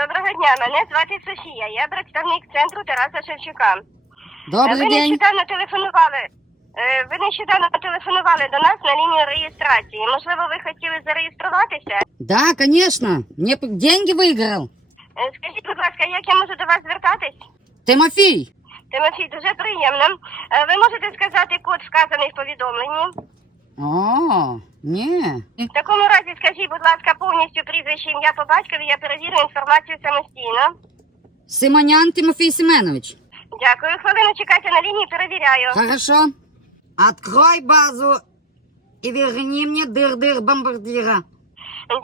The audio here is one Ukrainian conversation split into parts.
Доброго дня, мене звати Софія. Я представник центру Тараса Шевчука. Е, Добрий ви день. нещодавно телефонували. е, Ви нещодавно телефонували до нас на лінію реєстрації. Можливо, ви хотіли зареєструватися? Да, конечно. Мне деньги выиграл. Е, Скажіть, будь ласка, як я можу до вас звертатись? Тимофій. Тимофій, дуже приємно. Е, Ви можете сказати код, вказаний в повідомленні? О, ні. В такому разі, скажіть, будь ласка, повністю прізвище ім'я по батькові, я перевірю інформацію самостійно. Симонян Тимофій Семенович. Дякую. Хвилину чекайте на лінії, перевіряю. Хорошо. Открой базу и верни мне дыр-дыр бомбардира.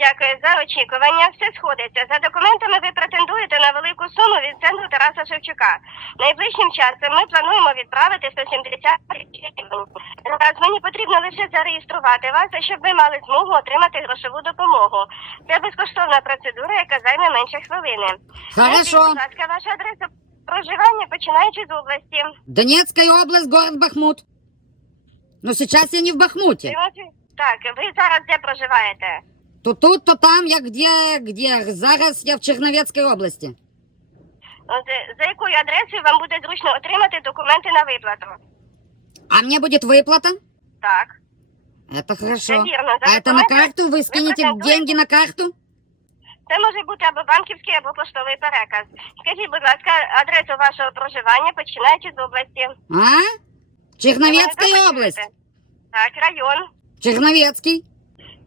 Дякую за очікування. Все сходиться. За документами ви претендуєте на велику суму від центру Тараса Шевчука. Найближчим часом ми плануємо відправити 170 гривень. Зараз мені потрібно лише зареєструвати вас, щоб ви мали змогу отримати грошову допомогу. Це безкоштовна процедура, яка займе менше хвилини. Хорошо. Будь ласка, ваша адреса проживання, починаючи з області. Донецкая область, город Бахмут. Но сейчас я не в Бахмуте. Так, ви зараз де проживаєте? То тут, то там, я где, где. Зараз я в Черновецкой области. От, е, За якою адресою вам буде зручно отримати документи на виплату? А мне будет выплата? Так. Это хорошо. Це вірно. За А это на документами карту? Вы скинете претендуєте? деньги на карту? Це може бути або банківський, або поштовий переказ. Скажіть, будь ласка, адресу вашого проживання, починаючи з області. А? Ви мене Черновецкая запитуєте? область. Так, район, Черновецкий.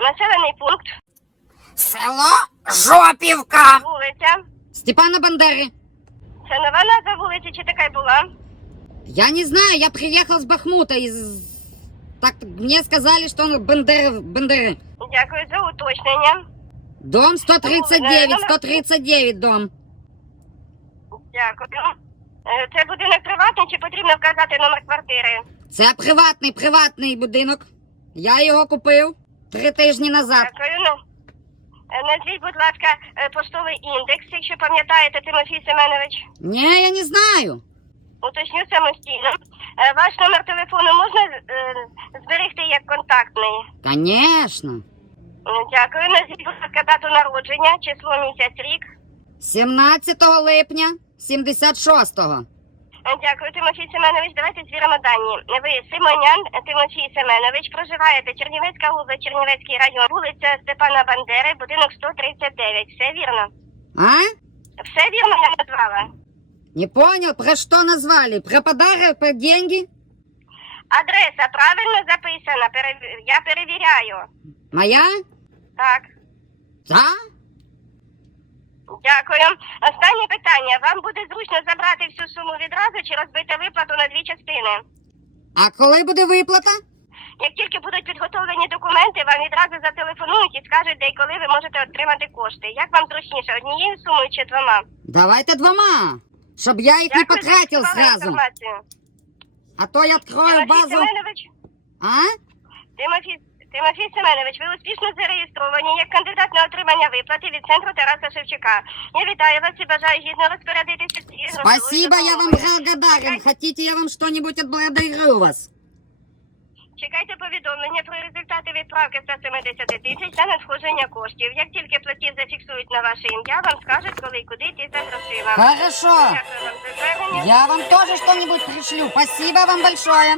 населений пункт, Село Жопівка. вулиця. Степана Бандери. Це нова назва вулиці чи така й була? Я не знаю, я приехал с Бахмута из... Так мне сказали, что он Бандеры, Бандеры. Дякую за уточнення. Дом 139, 139 дом. Дякую. Е, Це будинок приватний чи потрібно вказати номер квартири? Це приватний, приватний будинок. Я його купив три тижні назад. Дякую. Ну, назвіть, будь ласка, е, поштовий індекс, якщо пам'ятаєте, Тимофій Семенович. Ні, я не знаю. Уточню самостійно. Е, Ваш номер телефону можна е, зберегти як контактний? М, Дякую. Назвіть, будь ласка, дату народження, число місяць, рік. 17 липня 76-го. Е, Дякую, Тимофій Семенович. Давайте звіримо дані. Ви Симонян Тимофій Семенович, проживаєте Чернівецька область, Чернівецький район, вулиця Степана Бандери, будинок 139. Все вірно? А? Все вірно я назвала. Не понял, про что назвали? Про подарок, про деньги? Адреса правильно записана. Я перевіряю. Моя? Так. Да? Дякую. Останнє питання. Вам буде зручно забрати всю суму відразу чи розбити виплату на дві частини? А коли буде виплата? Як тільки будуть підготовлені документи, вам відразу зателефонують і скажуть, де і коли ви можете отримати кошти. Як вам зручніше, однією сумою чи двома? Давайте двома, щоб я їх не Дякую за потратил сразу. інформацію. А то я открою Тимофій базу. Семенович, А? Тимофій, Тимофій Семенович, ви успішно зареєстровані як кандидат на отримання виплати від центру Тараса Шевчука. Я вітаю вас і бажаю гідно розпорядитися Спасибо, я вам благодарен. Хотите, я вам что-нибудь отблагодарю вас? Чекайте повідомлення про результати відправки 170 тисяч та надходження коштів. Як тільки платіж зафіксують на ваше ім'я, вам скажуть, коли і куди йти за грошима. Хорошо. Дякую вам за звернення. Я вам тоже что-нибудь пришлю. Спасибо вам большое.